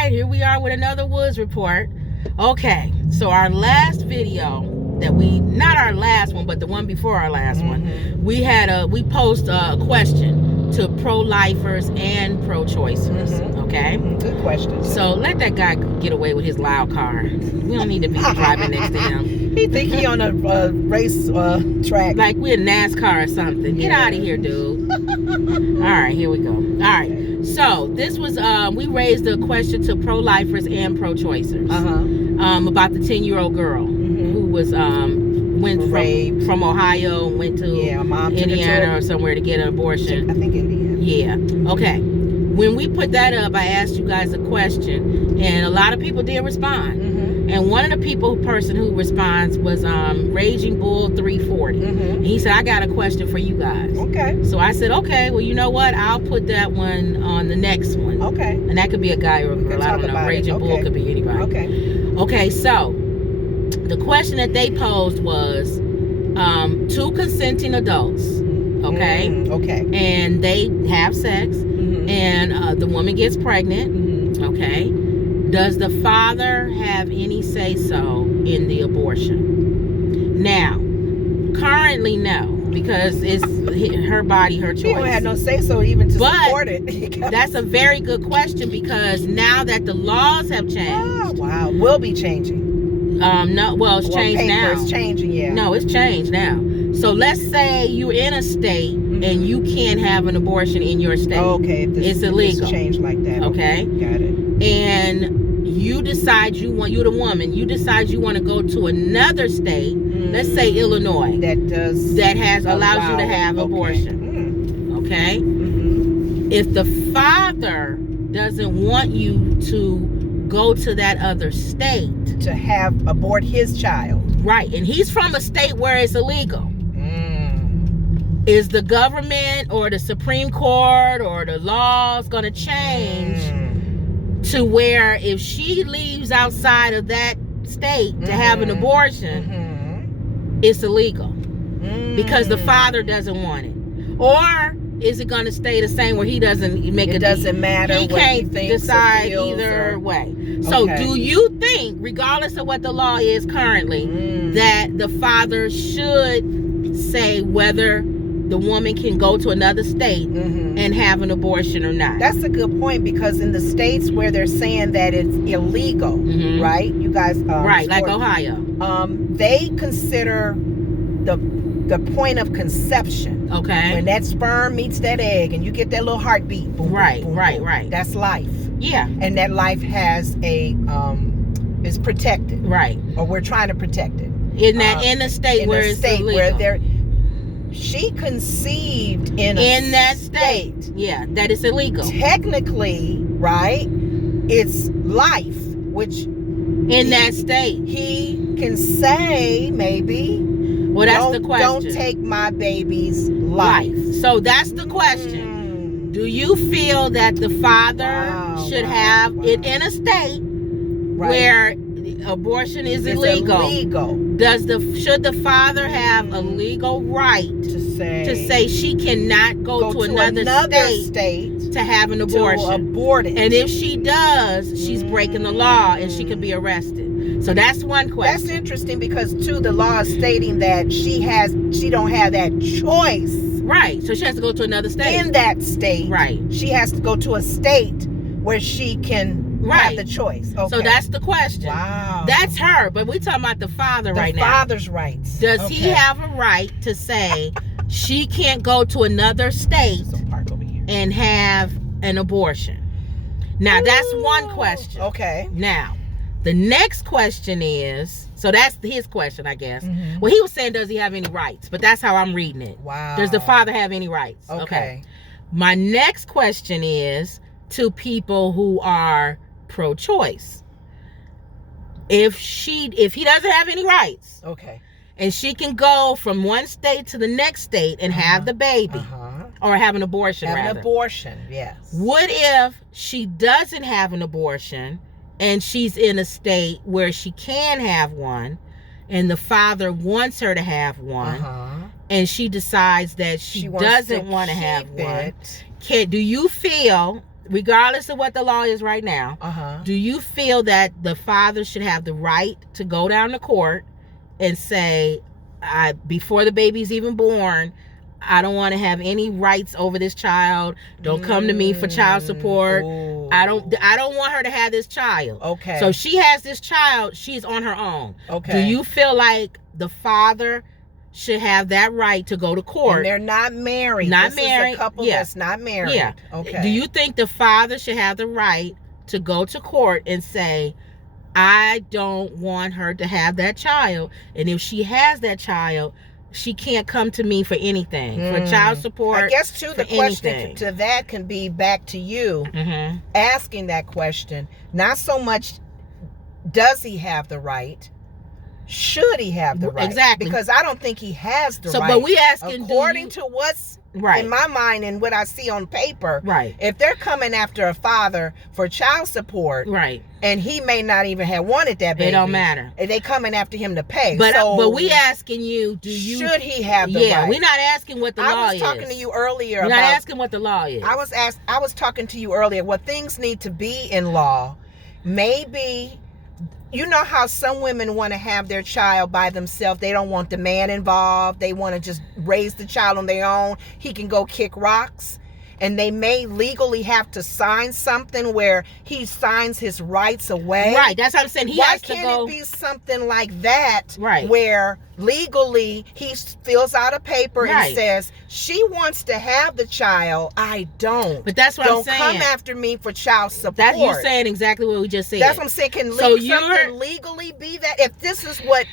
right, here we are with another Woods Report. Okay, so our last video that not our last one, but the one before our last one, we posed a question to pro-lifers and pro-choicers. Okay, good question. So let that guy get away with his loud car. We don't need to be driving next to him. He think he on a race track, like we're NASCAR or something. Get out of here, dude. All right, here we go. All right, so this was we raised a question to pro-lifers and pro-choicers about the 10-year-old girl who was went from Ohio, went to Indiana or somewhere to get an abortion. I think Indiana. Yeah. Okay. When we put that up, I asked you guys a question, and a lot of people did respond. And one of the person who responds was Raging Bull 340. And he said, I got a question for you guys. Okay. So I said, okay, well, you know what? I'll put that one on the next one. Okay. And that could be a guy or a girl. I don't know. Raging Bull could be anybody. Okay. Okay, so the question that they posed was two consenting adults. Okay. Okay. And they have sex. And the woman gets pregnant. Okay. Does the father have any say-so in the abortion? Now, currently, no, because it's her body, her choice. He don't have no say-so even to support it. That's a very good question, because now that the laws have changed. Oh, wow. Will be changing. No, well, it's changed now. It's changing, yeah. No, it's changed now. So let's say you're in a state and you can't have an abortion in your state. Okay. It's illegal. It's changed like that. Okay. Got it. And you decide you're the woman, you decide you want to go to another state, let's say Illinois, that allows you to have abortion. Okay. If the father doesn't want you to go to that other state to abort his child, right, and he's from a state where it's illegal, is the government or the Supreme Court or the laws going to change to where if she leaves outside of that state to have an abortion, it's illegal because the father doesn't want it? Or is it going to stay the same where he doesn't make it doesn't matter? He can't decide either way. So do you think, regardless of what the law is currently, that the father should say whether the woman can go to another state and have an abortion or not? That's a good point, because in the states where they're saying that it's illegal, right? You guys, right, like Ohio, they consider the point of conception. Okay. When that sperm meets that egg and you get that little heartbeat. Boom, right, boom, right, boom. Right. That's life. Yeah. And that life has is protected. Right. Or we're trying to protect it. In a state where it's illegal. She conceived in that state. Yeah, that is illegal. Technically, right? It's life, which in that state he can say maybe. Well, that's the question. Don't take my baby's life. So that's the question. Do you feel that the father should have it in a state where abortion is illegal? Should the father have a legal right to say she cannot go to another state to have an abortion? To abort it. And if she does, she's breaking the law and she can be arrested. So that's one question. That's interesting, because too, the law is stating that she don't have that choice. Right. So she has to go to another state. In that state. Right. She has to go to a state where she can have the choice. Okay. So that's the question. Wow. That's her, but we're talking about the father right now. The father's rights. Does he have a right to say she can't go to another state and have an abortion? Now, that's one question. Okay. Now, the next question is, so that's his question, I guess. Well, he was saying, does he have any rights? But that's how I'm reading it. Wow. Does the father have any rights? Okay. My next question is to people who are pro-choice. If he doesn't have any rights, and she can go from one state to the next state and have the baby, or have an abortion, an abortion, yes. What if she doesn't have an abortion and she's in a state where she can have one, and the father wants her to have one, and she decides that she doesn't want to have one? Do you feel regardless of what the law is right now, do you feel that the father should have the right to go down to court and say, before the baby's even born, I don't want to have any rights over this child. Don't come to me for child support. Ooh. I don't want her to have this child. Okay. So she has this child, she's on her own. Okay. Do you feel like the father should have that right to go to court? And they're not married. This is a couple that's not married. Yeah. Okay. Do you think the father should have the right to go to court and say, I don't want her to have that child, and if she has that child, she can't come to me for anything, for child support. I guess too, the question to that can be back to you asking that question. Not so much does he have the right, should he have the right? Exactly. Because I don't think he has the right. But we asking, according to what's in my mind and what I see on paper, if they're coming after a father for child support, and he may not even have wanted that baby, it don't matter. They coming after him to pay. But we asking you, should he have the right? We're not asking what the law is. I was talking to you earlier. We're not asking what the law is. I was talking to you earlier. What things need to be in law? Maybe. You know how some women want to have their child by themselves. They don't want the man involved. They want to just raise the child on their own. He can go kick rocks. And they may legally have to sign something where he signs his rights away. Right, that's what I'm saying. Why can't it be something like that? Where legally he fills out a paper and says, she wants to have the child, I don't. But that's what I'm saying. Don't come after me for child support. That's you're saying exactly what we just said. That's what I'm saying. Can something legally be that? If this is what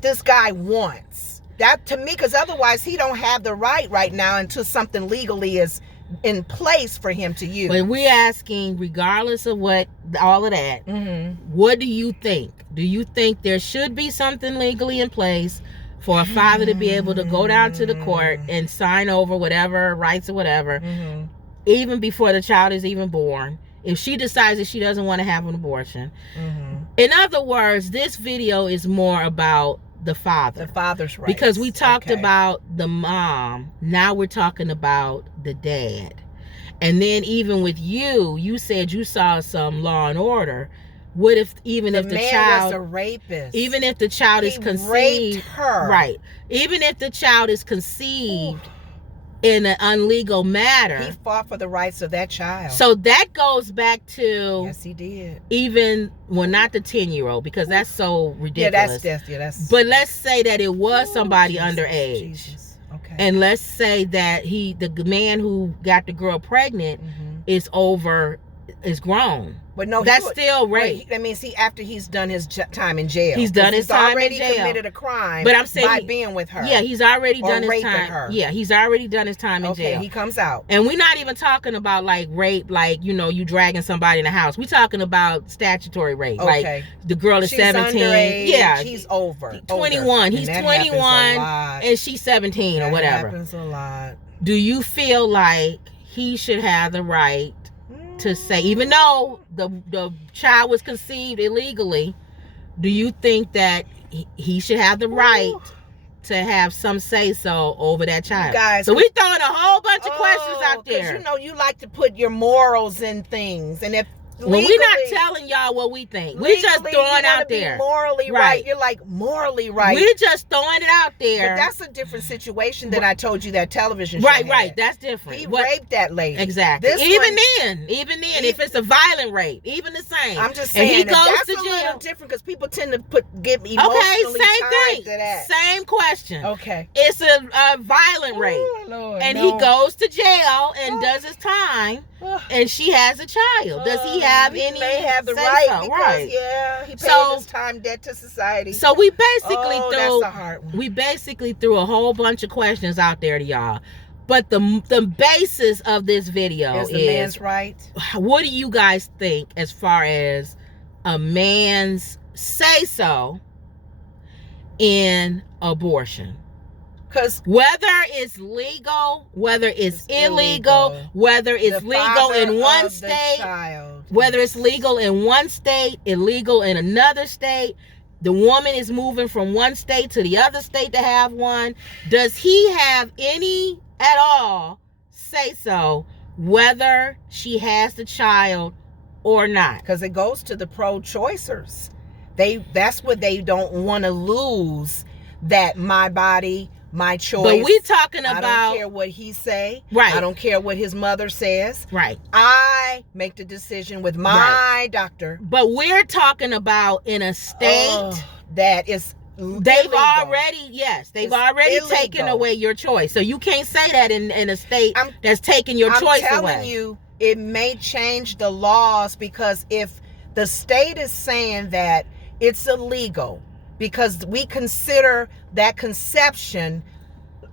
this guy wants. That to me, because otherwise he don't have the right now until something legally is in place for him to use. But we're asking, regardless of what all of that, what do you think? Do you think there should be something legally in place for a father to be able to go down to the court and sign over whatever rights or whatever, even before the child is even born, if she decides that she doesn't want to have an abortion? In other words, this video is more about the father's rights, because we talked about the mom, now we're talking about the dad. And then even with you said you saw some Law and Order. What if even if the child was a rapist, even if the child is conceived, raped her, even if the child is conceived in an illegal matter, he fought for the rights of that child. So that goes back to, yes, he did. Even, well, not the 10-year-old, because that's so ridiculous. That's. But let's say that it was somebody underage. Okay. And let's say that the man who got the girl pregnant is grown. But no, that's still rape. That means after he's done his time in jail. He's done his time in jail. He's already committed a crime. But I'm saying by being with her. Yeah, he's already done his time. Her. Yeah, he's already done his time in jail. He comes out. And we're not even talking about like rape, like you dragging somebody in the house. We're talking about statutory rape. Like the girl is 17. Underage. Yeah, she's over. 21. He's 21, and she's 17 or whatever. That happens a lot. Do you feel like he should have the right to say, even though the child was conceived illegally, do you think that he should have the right to have some say so over that child? Guys, so we're throwing a whole bunch of questions out there. You like to put your morals in things, and if legally, we're not telling y'all what we think. We're just throwing out there. Morally right. You're like morally right. We're just throwing it out there. But that's a different situation than I told you that television show had. Right. That's different. He raped that lady. Exactly. Even then, if it's a violent rape, even the same. I'm just saying, and he goes that's to jail. A little different because people tend to give emotionally tied to that. Same question. Okay. It's a violent rape. Lord, and he goes to jail and does his time, and she has a child. Does he have any? He may have the right because he paid his time debt to society. So we basically that's a hard one. We basically threw a whole bunch of questions out there to y'all. But the basis of this video is the man's right. What do you guys think as far as a man's say so in abortion? Because whether it's legal, whether it's illegal, whether it's legal in one state, whether it's legal in one state, illegal in another state, the woman is moving from one state to the other state to have one. Does he have any at all say so whether she has the child or not. Because it goes to the pro-choicers. That's what they don't want to lose, that my body, my choice. But we talking about, I don't care what he say. Right. I don't care what his mother says. Right. I make the decision with my doctor. But we're talking about in a state that is they've illegal. already It's taken illegal. away your choice. So you can't say that in a state that's taking your choice away. I'm telling you, it may change the laws, because if the state is saying that it's illegal because we consider that conception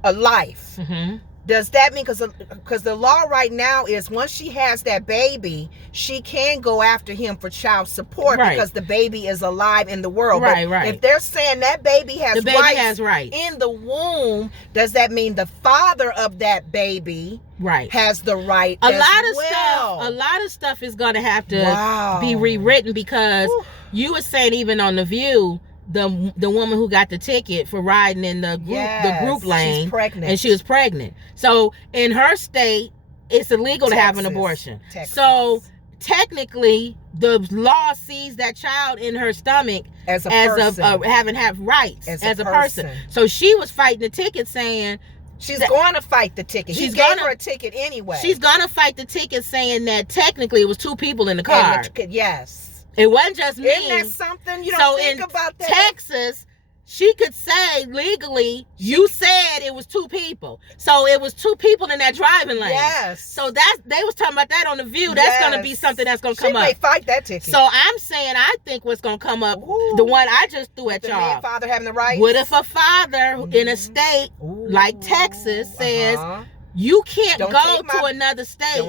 a life. Mm-hmm. Does that mean, because the law right now is once she has that baby, she can go after him for child support, Right. because the baby is alive in the world. Right, But right. if they're saying that baby has rights in the womb, does that mean the father of that baby Right. has the right A as lot of stuff is going to have to be rewritten, because you were saying even on The View, the woman who got the ticket for riding in the group lane, she's pregnant. and she was pregnant. So in her state, it's illegal to have an abortion. Texas. So technically, the law sees that child in her stomach as a person. having rights as a person. person. So she was fighting the ticket, saying she's going to fight the ticket. He gave her a ticket anyway. She's going to fight the ticket, saying that technically it was two people in the car. Yes. It wasn't just me. Isn't that something? You don't think about that? Texas, she could say legally, you said it was two people. So it was two people in that driving lane. Yes. So they was talking about that on The View. That's going to be something that's going to come up. She may fight that ticket. So I'm saying, I think what's going to come up, the one I just threw at y'all. The father having the right. What if a father in a state like Texas says, you can't go to another state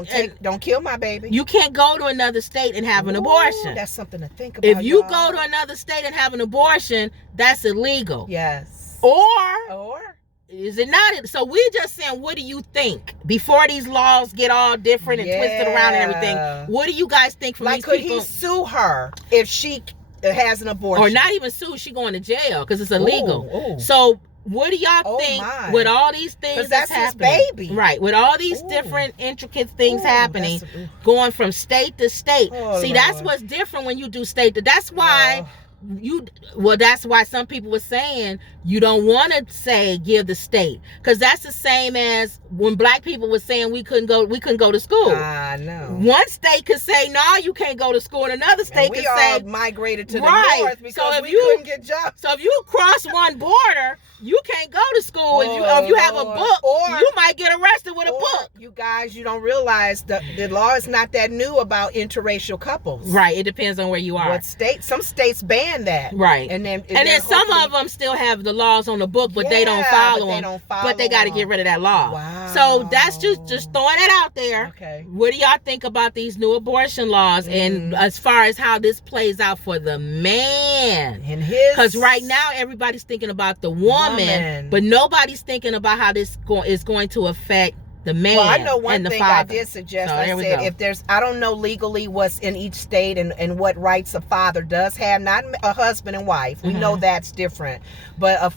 don't kill my baby. You can't go to another state and have an abortion. That's something to think about. If you go to another state and have an abortion, that's illegal. Yes. Or is it not? So we're just saying, what do you think? Before these laws get all different and twisted around and everything, what do you guys think from these people? Could he sue her if she has an abortion? Or not even sue, she going to jail because it's illegal. So what do y'all think with all these things that's happening? His baby. Right, with all these different intricate things happening, going from state to state. See, that's what's different when you do state to. That's why that's why some people were saying you don't want to say give the state, because that's the same as when black people were saying we couldn't go to school. I know. One state could say no, you can't go to school, and another state could say we all migrated to the north because we couldn't get jobs. So if you cross one border, you can't go to school. If you have a book, you might get arrested with a book. You guys, you don't realize the law is not that new about interracial couples. Right. It depends on where you are. What state? Some states ban that. Right. And then some of them still have the laws on the book, but they don't follow them. But they got to get rid of that law. Wow. So that's just throwing it out there. Okay. What do y'all think about these new abortion laws, and as far as how this plays out for the man? And his. Because right now everybody's thinking about the woman, but nobody's thinking about how this is going to affect the man. Well, I know one and the thing father. I did suggest. So I said if there's, I don't know legally what's in each state and what rights a father does have. Not a husband and wife. We know that's different. But a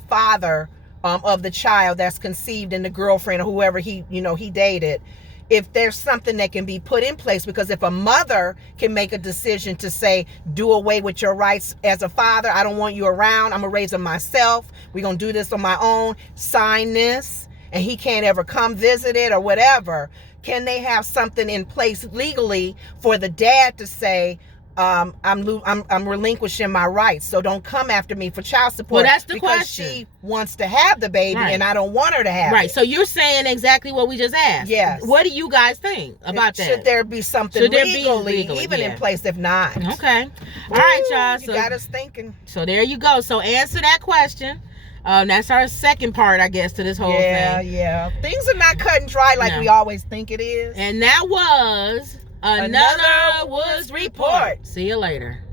father of the child that's conceived in the girlfriend or whoever he dated. If there's something that can be put in place, because if a mother can make a decision to say, do away with your rights as a father, I don't want you around, I'm gonna raise them myself, we're gonna do this on my own, sign this, and he can't ever come visit it or whatever, can they have something in place legally for the dad to say, I'm relinquishing my rights, so don't come after me for child support. Well, that's the because question. She wants to have the baby, and I don't want her to have it. So you're saying exactly what we just asked. Yes. What do you guys think about that? Should there be something legally in place? If not, okay. All right, y'all. So you got us thinking. So there you go. So answer that question. That's our second part, I guess, to this whole thing. Yeah. Things are not cut and dry like we always think it is. And that was Another Woods Report. See you later.